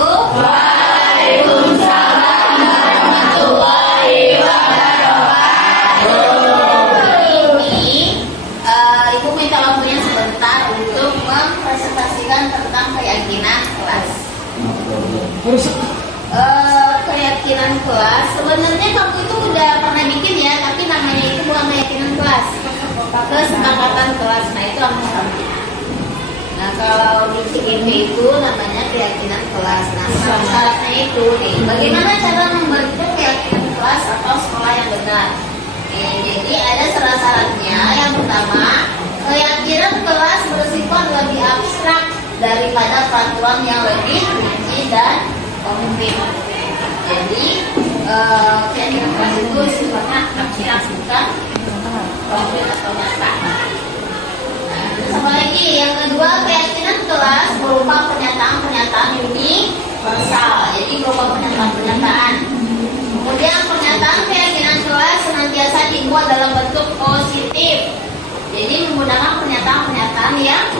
Waalaikumsalam warahmatullahi wabarakatuh. Ini Ibu minta waktunya sebentar untuk mempresentasikan tentang keyakinan kelas. Keyakinan kelas, sebenarnya kamu itu udah pernah bikin ya, tapi namanya itu bukan keyakinan kelas, kesepakatan kelas. Nah itu angka. Nah kalau di CGP itu namanya keyakinan kelas. Nah syarat-syaratnya itu nih, bagaimana cara membentuk keyakinan kelas atau sekolah yang benar. Jadi ada syarat-syaratnya. Yang pertama, keyakinan kelas bersifat lebih abstrak daripada peraturan yang lebih rinci dan konkret. Jadi keyakinan kelas itu sifatnya abstrak, bukan konkret atau nyata. Sama lagi, yang kedua, keyakinan kelas berupa pernyataan-pernyataan universal. Jadi berupa pernyataan-pernyataan. Kemudian pernyataan keyakinan kelas senantiasa dibuat dalam bentuk positif. Jadi menggunakan pernyataan-pernyataan yang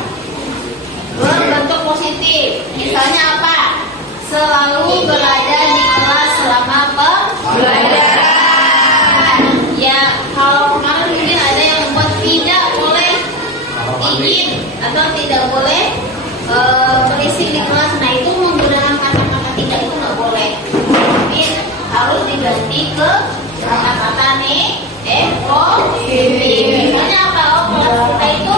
berbentuk positif. Misalnya apa? Selalu berada di kelas selama pembelajaran. Ya, kalau kemarin mungkin ada yang membuat tidak boleh ingin atau tidak boleh berisik di kelas. Nah itu menggunakan kata-kata tidak itu nggak boleh. Tapi harus diganti ke kata-kata positif. Misalnya apa? Kelas kita itu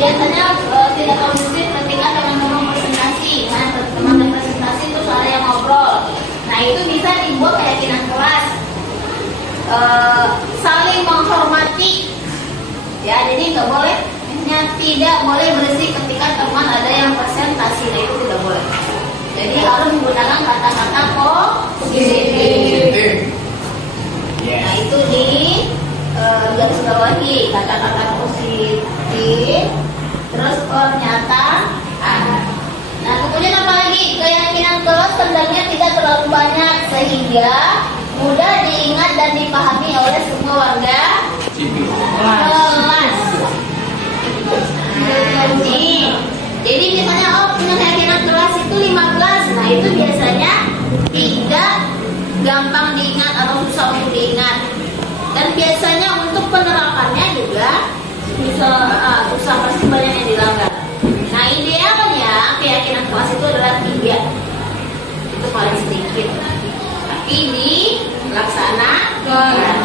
biasanya tidak kondusif ketika teman-teman presentasi. Nah teman-teman presentasi itu ada yang ngobrol. Nah itu bisa dibuat keyakinan kelas. Saling menghormati. Ya jadi nggak boleh. Tidak boleh berisik ketika teman ada yang presentasi. Nah itu tidak boleh. Jadi harus menggunakan kata-kata positif. Nah itu di garis bawahi kata-kata positif. Terus pernyataan. Nah kemudian apa lagi? Keyakinan kelas hendaknya tidak terlalu banyak sehingga mudah diingat dan dipahami oleh semua warga kelas. Jadi misalnya punya keyakinan kelas itu 15. Nah itu biasanya tidak gampang diingat atau susah untuk diingat. Dan biasanya untuk penerapannya juga susah, pasti banyak yang dilanggar. Nah idealnya keyakinan kelas itu adalah 3. Itu paling sedikit. Tapi dilaksanakan.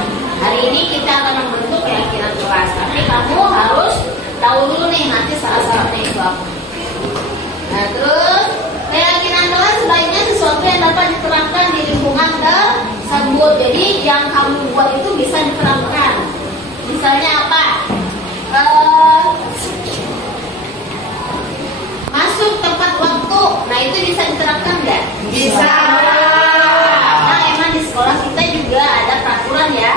Hari ini kita akan membentuk keyakinan kelas. Tapi kamu harus tahu dulu nih nanti syarat-syaratnya itu apa. Nah terus keyakinan kelas sebaiknya sesuatu yang dapat diterapkan di lingkungan tersebut. Jadi yang kamu buat itu bisa diterapkan. Misalnya apa? Masuk tepat waktu. Nah itu bisa diterapkan nggak? Bisa. Nah emang di sekolah kita juga ada peraturan ya.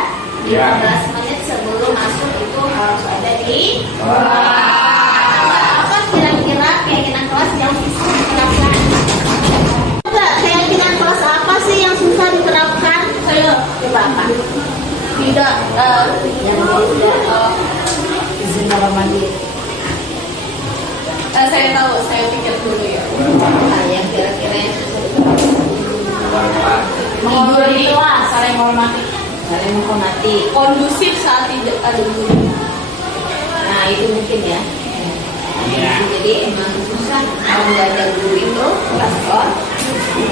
15 menit sebelum masuk itu harus ada di apa kira-kira keyakinan kelas yang susah diterapkan? Keyakinan kelas apa sih yang susah diterapkan? Saya coba apa? Tidak yang izin kamar mandi. Saya tahu, saya pikir dulu ya. Nah, yang kira-kira yang susah diterapkan. Menghormati kelas, saling menghormati. Saling menghormati, kondusif saat tidak ada guru. Nah itu mungkin ya. Jadi emang susah kalau nggak ada guru itu kelas on.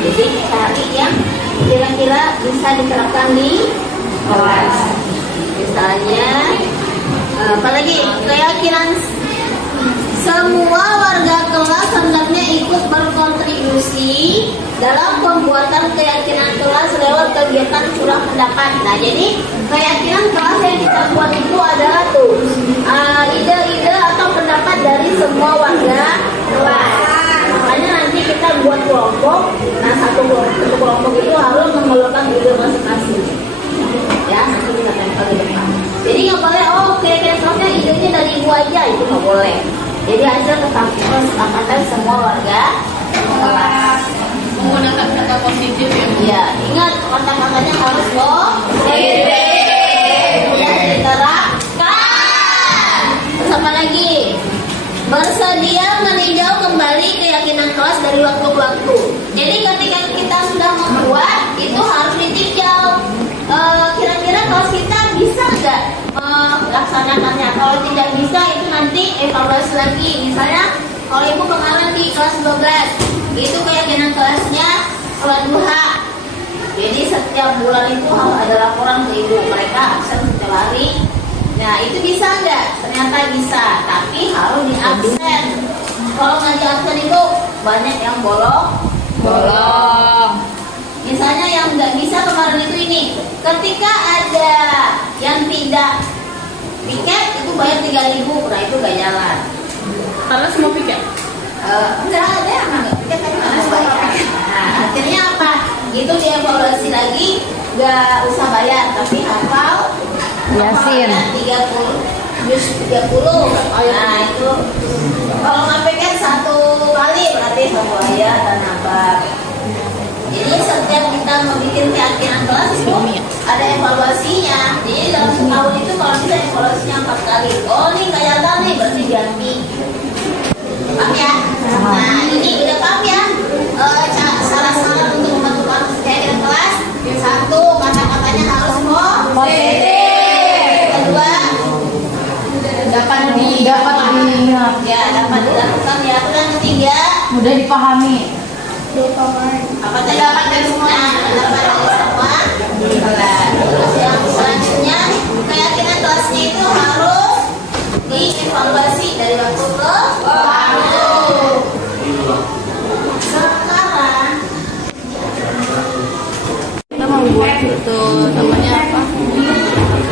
Jadi cari yang kira-kira bisa diterapkan di kelas. Misalnya, apalagi keyakinan semua warga kelas hendaknya ikut berkontribusi dalam pembuatan keyakinan kelas lewat kegiatan curah pendapat. Nah, jadi keyakinan kelas yang kita buat itu adalah tuh ide-ide atau pendapat dari semua warga kelas. Makanya nanti kita buat kelompok. Nah, satu kelompok itu harus mengeluarkan ide masing-masing. Ya, nanti kita tempel di depan. Jadi nggak boleh keyakinan kelasnya idenya dari ibu aja, itu nggak boleh. Jadi hasil kesepakatan semua warga kelas. Menggunakan kata positif ya. Iya, ingat kata-katanya harus positif. Ya, diterapkan. Terus apa lagi? Bersedia meninjau kembali keyakinan kelas dari waktu ke waktu. Jadi ketika kita sudah membuat, itu harus ditinjau. Kira-kira kelas kita bisa nggak melaksanakannya? Kalau tidak bisa, itu nanti evaluasi lagi. Misalnya, kalau ibu kemarin di kelas 12, itu keyakinan kelasnya sholat duha. Jadi setiap bulan itu harus ada laporan ke ibu. Mereka absen setiap hari. Nah, itu bisa nggak? Ternyata bisa, tapi harus di absen. Kalau nggak di absen itu banyak yang bolong. Misalnya yang nggak bisa kemarin itu ini, ketika ada yang tidak piket itu bayar 3.000, nah itu nggak jalan. Karena semua piket. Enggak ada yang nggak piket, tapi karena bayar. Nah, akhirnya apa? Itu dievaluasi lagi, nggak usah bayar, tapi hafal Yasin. 30 juz 30. Nah itu kalau nggak piket 1 kali berarti 1 ayat dan nambah. Jadi setiap kita mau bikin keyakinan kelas itu ada evaluasinya. Jadi dalam setahun itu kalau bisa evaluasinya 4 kali. Oh ini kayak nih berarti ganti. Paham ya? Nah ini udah paham ya? Salah-salah untuk membentuk keyakinan kelas. 1, kata-katanya harus positif. Kedua, dapat diingat. Ya, dapat dilakukan ya. Dan ketiga, Mudah dipahami. apa tadi dapat dari semua? Dapat dari semua. Terus yang selanjutnya, keyakinan kelasnya itu harus dievaluasi dari waktu ke waktu. Sekarang Kita membuat itu namanya apa?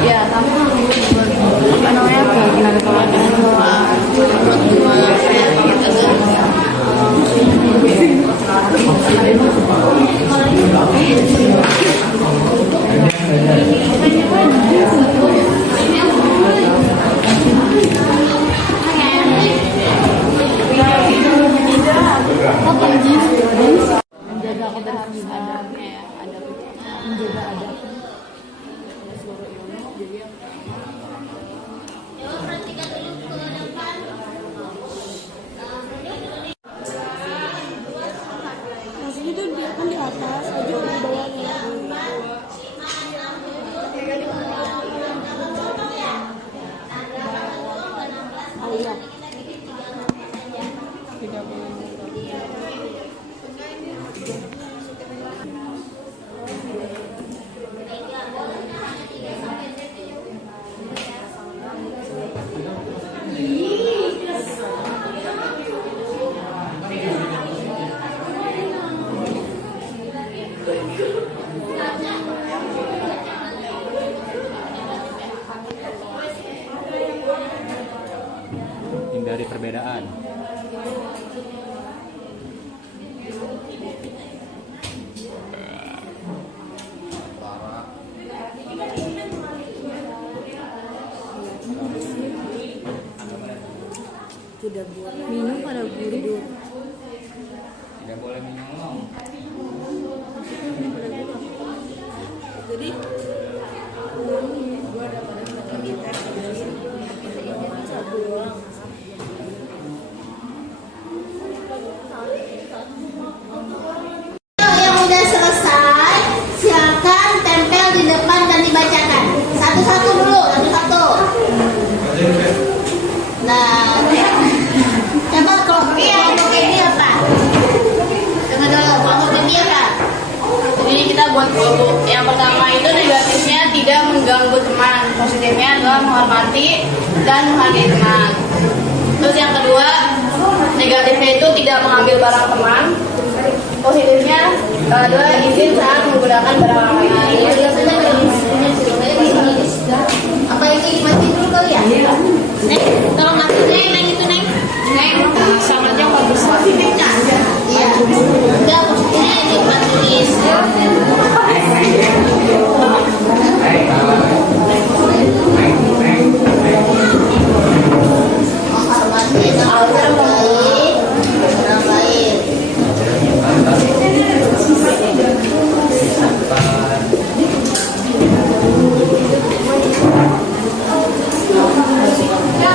Ya, kamu membuat apa namanya? Keyakinan kelas kayak gitu kan. Menjaga kebersihan, menjaga adab. yuk perhatikan dulu ke depan. Nasinya tuh dia kan di atas, aja di bawahnya. Oh iya. Hindari perbedaan. Minum pada buru-buru. Tidak boleh minum. Jadi gua ada pada kita satu orang. Yang udah selesai, silakan tempel di depan dan dibacakan. Satu-satu dulu, satu-satu. Nah, coba kelompok ini apa? Coba dulu, kelompok ini apa? Jadi kita buat kelompok. Yang pertama itu negatifnya tidak mengganggu teman. Positifnya adalah menghormati dan menghargai teman. Terus yang kedua, negatifnya itu tidak mengambil barang teman. Positifnya adalah izin saat menggunakan barang orang lain. Apa ini mati dulu kali ya? Neng, tolong mati neng itu neng. Neng, Sangatnya bagus. positifnya aja. Iya. Enggak positifnya ini tulis. Menghormati dan menghargai orang lain. Ya,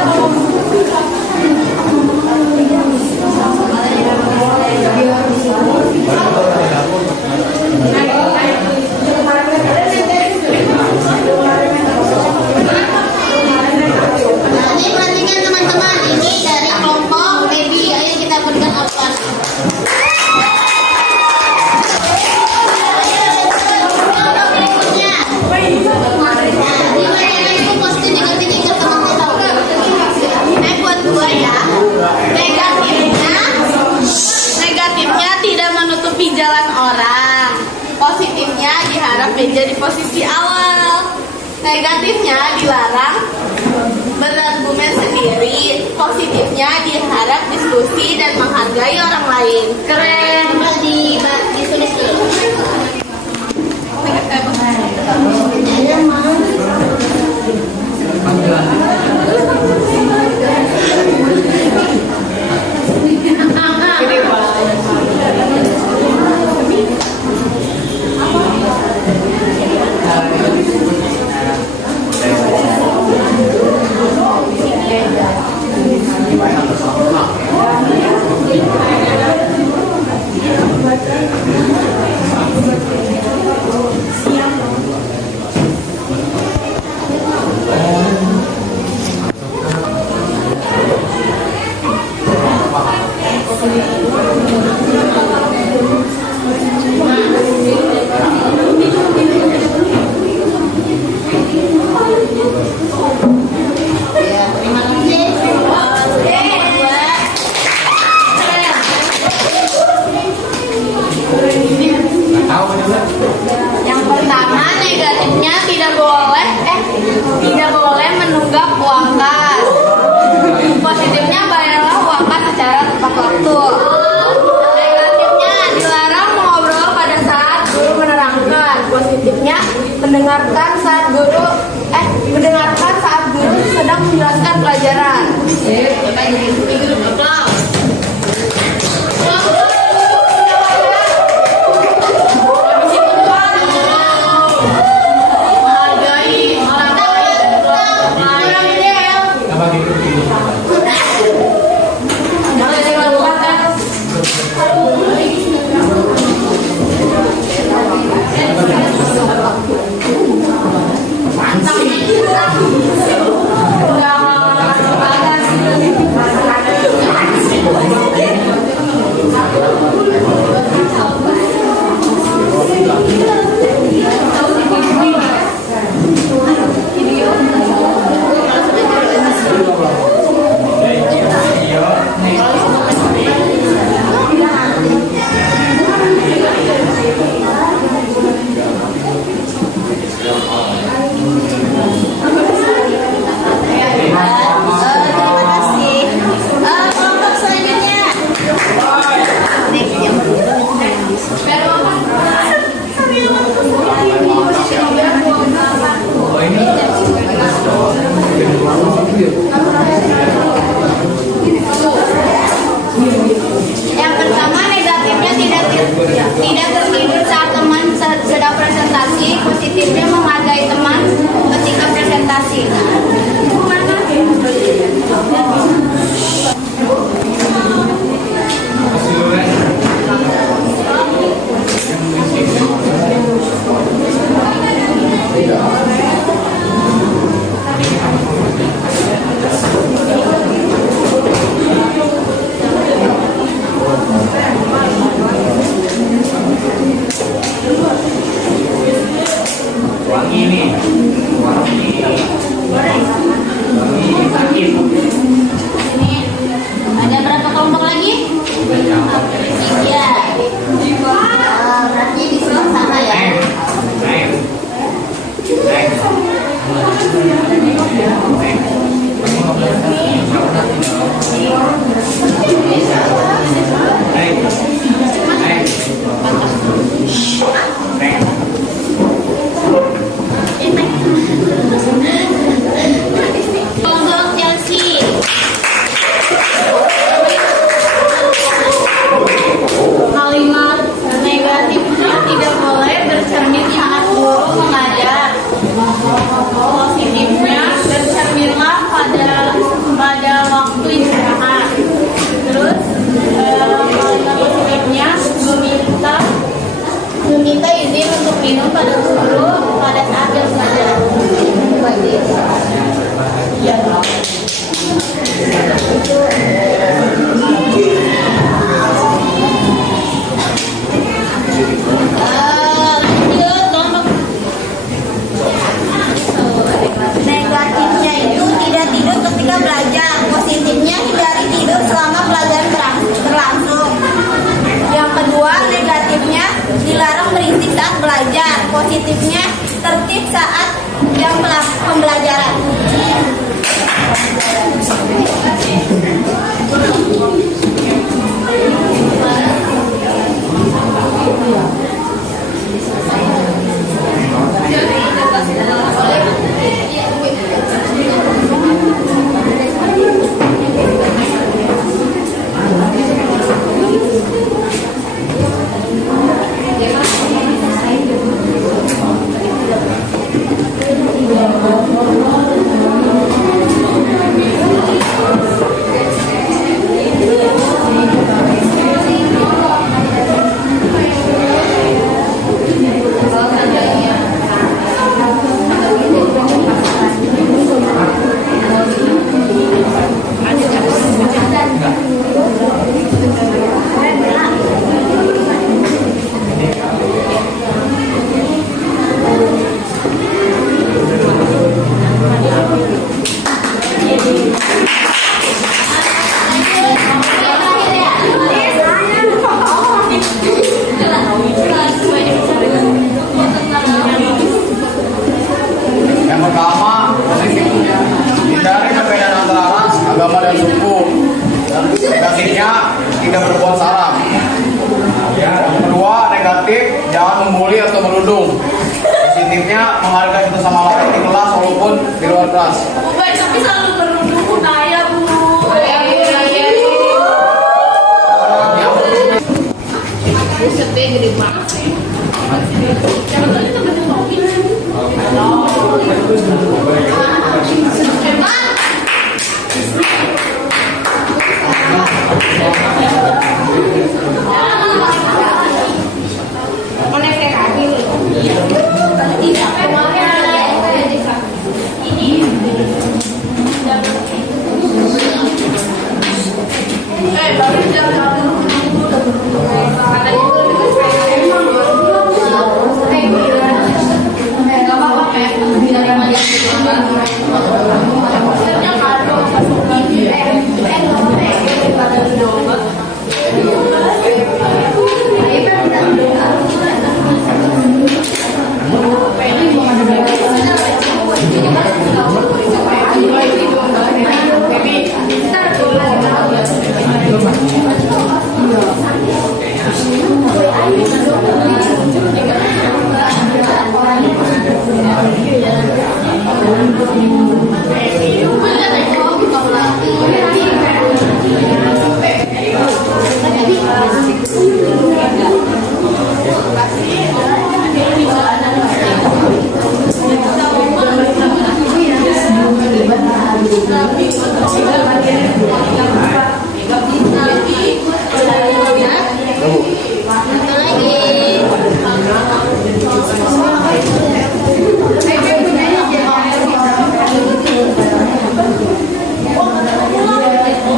negatifnya dilarang berargumen sendiri, positifnya diharap diskusi dan menghargai orang lain. Keren. Ditulis dulu. Yang pertama, negatifnya tidak boleh menunggak uang kas. Positifnya bayarlah uang kas secara tepat waktu. Negatifnya dilarang mengobrol pada saat guru menerangkan. Positifnya mendengarkan saat guru sedang menjelaskan pelajaran. Yang pertama, negatifnya tidak tertidur saat teman sedang presentasi. Positifnya menghargai teman ketika presentasi. agama dan suku. Negatifnya tidak berbuat salah. Yang kedua, negatif jangan membuli atau menudung. Positifnya menghargai satu sama lain di kelas walaupun di luar kelas. Baik, tapi selalu berundung kaya bu. Buset deh, gede banget sih.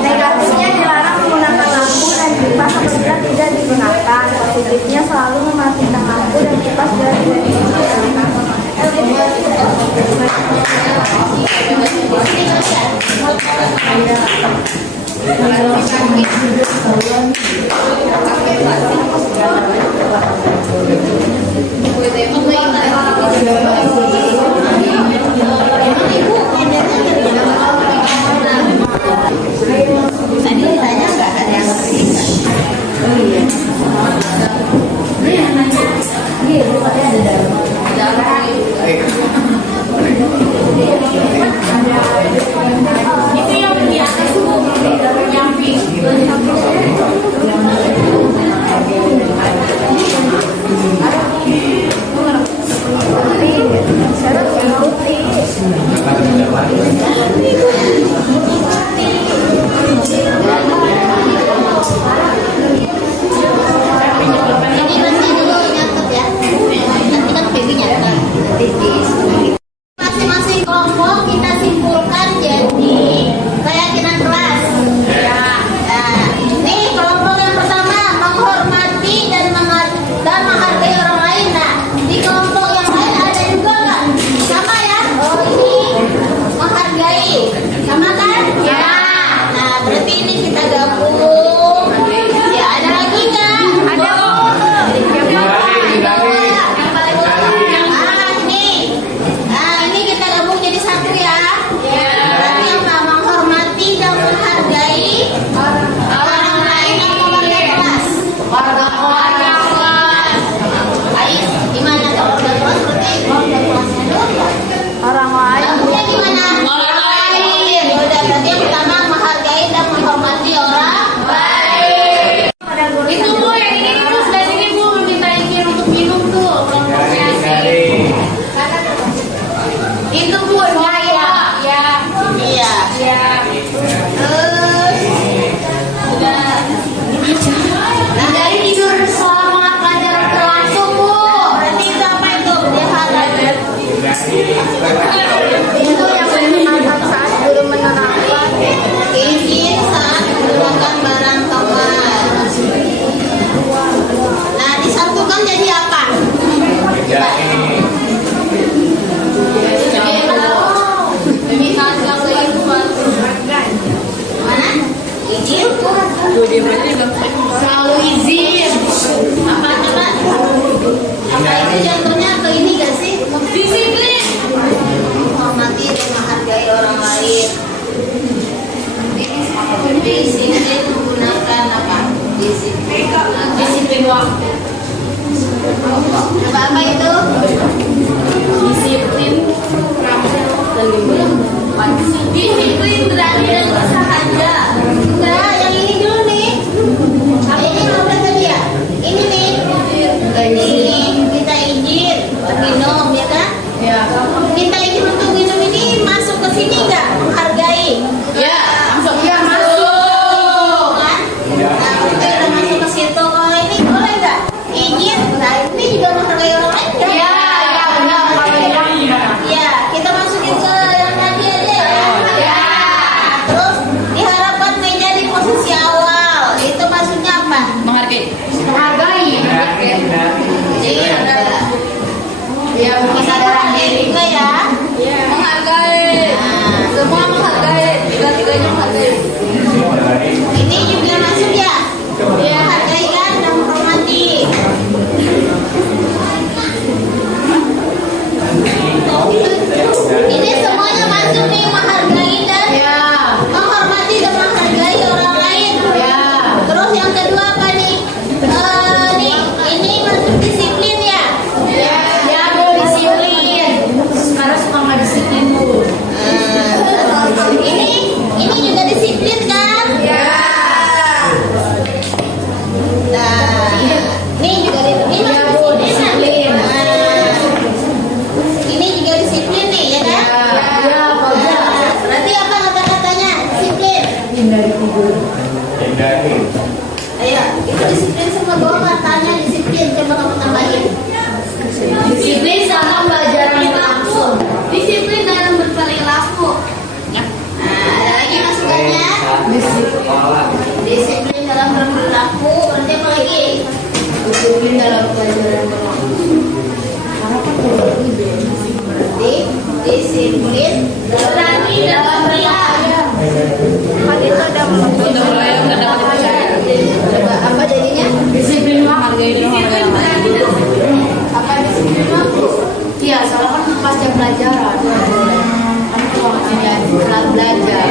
Negatifnya dilarang menggunakan lampu dan kipas apabila tidak digunakan. Positifnya selalu mematikan lampu dan kipas bila tidak digunakan. Tadi ditanya nggak ada yang ngerti nggak? Oh iya. Iya, bukannya ada dalam. Itu yang di atas bu, yang pink. Syarat mengikuti. Ini masih dulu nyatet ya. Nanti kan baby nyatet. Masing-masing kelompok kita simpulkan jadi keyakinan kelas. Nah, ini kelompok yang pertama menghormati dan menghargai orang lain. Nah, di kelompok yang lain ada juga nggak? Sama ya? Oh ini menghargai, sama kan? Ya. Nah, berarti ini kita gabung. Ya ada lagi nggak? Ada. Ini kita gabung jadi satu ya. Berarti apa? Menghormati dan menghargai orang lain atau warga kelas. Warga kelas. Ayo, gimana kalau warga kelas? Berarti warga kelasnya dulu. Orang lain. Gabungnya gimana? Orang lain. Udah, berarti yang pertama menghargai dan menghormati orang lain. Itu bu, yang ini bu, sebelah sini bu, minta izin untuk minum tuh, kelompoknya sih. Itu bu, ya. Iya. Terus udah. Nah, dari tidur selama pelajaran berlangsung bu. Berarti itu apa itu? Dia Itu yang menggunakan saat guru menerangkan. izin saat menggunakan barang kamar. Nah, disatukan jadi apa? Mana? Izin? Selalu izin. Apa coba? Apa itu contohnya ke ini gak sih? Disiplin. Menghormati dan menghargai orang lain. Ini juga masuk ya. Dia hargai dan menghormati. Ini semuanya masuk nih, menghargai dan menghormati dan menghargai orang lain. Terus yang kedua apa nih? Nih, ini masuk disiplin ya. Ya, disiplin. Sekarang suka nggak disiplin bu. Ini juga disiplin kan? Nah, ini juga ini masuk disiplin. Ini juga disiplin nih ya kan? Berarti apa kata-katanya? Disiplin. Ayo, itu disiplin semua bawa katanya disiplin. Coba kamu tambahin. Disiplin sama belajar langsung. Disiplin dalam berperilaku. Nah, ada lagi masukannya? Disiplin dalam berperilaku. Berarti apa lagi? Disiplin dalam pelajaran Berarti disiplin berani dalam berlaku. Kan itu udah coba apa jadinya? disiplin menghargai dan menghormati. Apa disiplin mampu? Iya, soalnya kan pas jam pelajaran. Kan kalau dia telat belajar.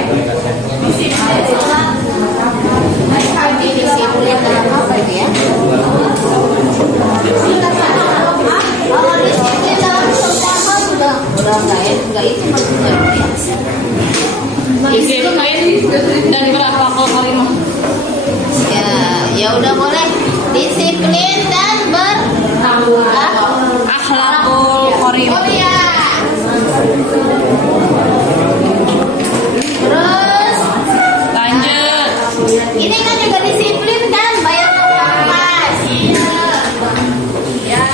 Disiplin dalam apa itu ya? Kalau disiplin dalam sosial udah enggak itu maksudnya. Disiplin dan berakhlakul karimah. Ya udah boleh. Disiplin dan Akhlakul karimah. ya. Terus Lanjut. ini kan juga disiplin kan, bayar pas. Ya.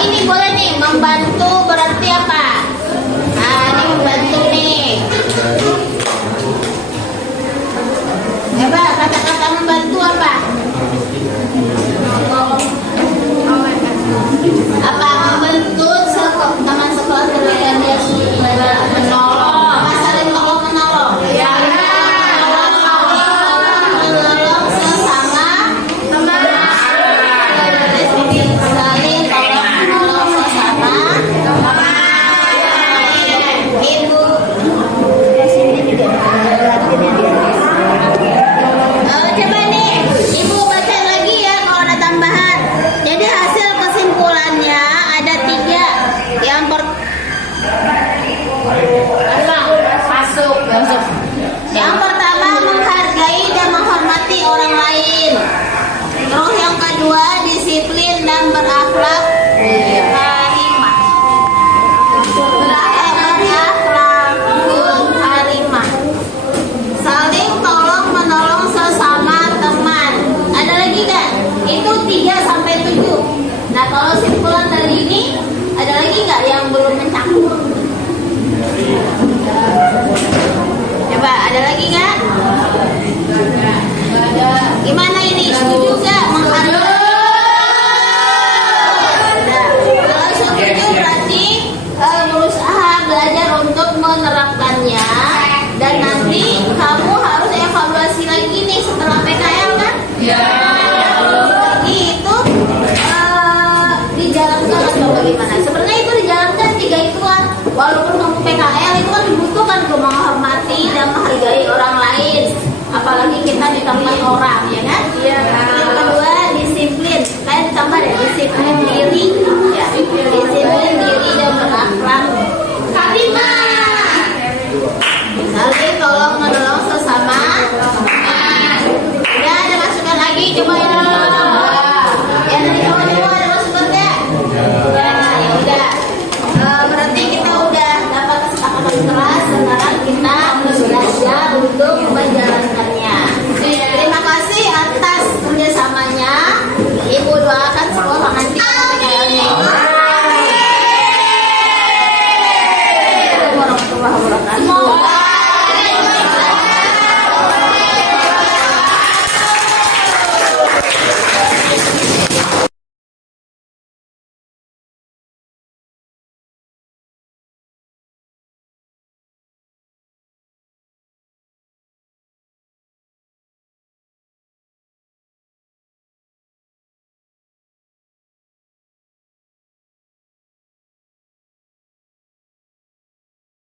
Ini boleh nih membantu berarti apa? Nah, ini membantu nih. Coba kata-kata membantu apa? Apa membantu teman sekolah terlihat dia menolong, apa saling tolong menolong? Ya. Menolong sesama teman. Saling tolong menolong sesama teman. Ibu. Coba nih, Ibu baca lagi ya kalau ada tambahan. Jadi hasil kesimpulannya ada 3. Yang Yang pertama menghargai dan menghormati orang lain. Terus yang kedua disiplin dan berakhlak karimah. Berakhlakul karimah. Saling tolong menolong sesama teman. Ada lagi nggak? Itu 3 sampai 7. Nah kalau simpulan dari ini ada lagi nggak yang belum mencakup? Coba ada lagi nggak? Gimana ini? Setuju nggak? Menghargai? Kalau setuju berarti berusaha belajar untuk menerapkannya. Dan nanti kamu harus evaluasi lagi nih setelah PKL kan? Itu dijalankan atau bagaimana? Sebenarnya itu dijalankan 3 ituan. Walaupun kamu PKL itu kan dibutuhkan untuk menghormati dan menghargai orang lain. Apalagi kita di tempat orang, ya kan? Yang kedua disiplin. Kayak ditambah deh disiplin diri